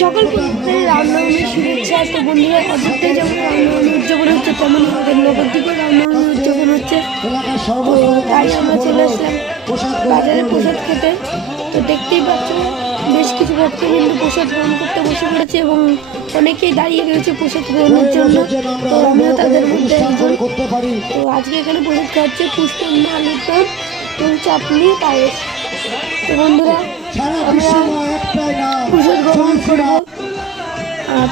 সকল বন্ধুদের রামনবমীর শুভেচ্ছা। তো বন্ধুরা অযোধ্যায় যেমন রামনবমী উদযাপন হচ্ছে তেমনই আমাদের নবদ্বীপে রামনবমী উদযাপন হচ্ছে তাই আমরা চলে আসলাম বাজারে প্রসাদ খেতে। তো দেখতেই পাচ্ছ বেশ কিছু ভক্ত কিন্তু প্রসাদ গ্রহণ করতে বসে পড়েছে এবং অনেকেই দাঁড়িয়ে রয়েছে প্রসাদ গ্রহণের জন্য। তো আমিও তাদের মধ্যে একজন। তো আজকে এখানে প্রসাদ খাচ্ছে পুষ্পন্ন আলুর দম এবং চাটনি পায়েস বন্ধুরা প্রসাদ গ্রহণ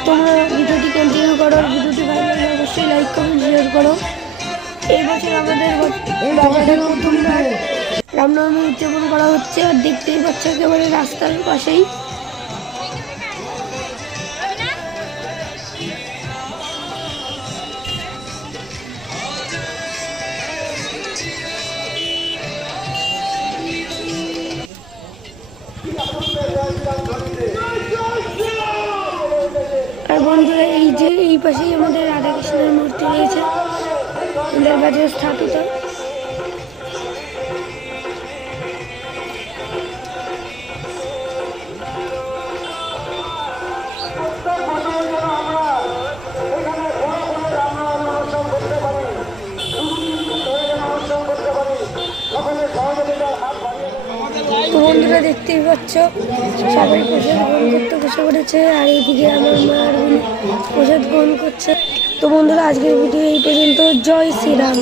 তোমরা ভিডিওটি কন্টিনিউ করো ভিডিওটি ভালো লাগলে অবশ্যই লাইক কমেন্ট শেয়ার করো। এই বছর আমাদের। রামনবমী উদযাপন করা হচ্ছে আর দেখতেই পাচ্ছ একেবারে রাস্তার পাশেই। আর বন্ধুরা এই যে এই পাশেই আমাদের রাধাকৃষ্ণের মূর্তি রয়েছে আমাদের বাজারে স্থাপিত। তো বন্ধুরা দেখতেই পাচ্ছ, সবাই প্রসাদ গ্রহণ করতে বসে পড়েছে, আর এইদিকে আমার মা আর প্রসাদ গ্রহণ করছে। তো বন্ধুরা, আজকের ভিডিও এই পর্যন্ত। জয় শ্রীরাম।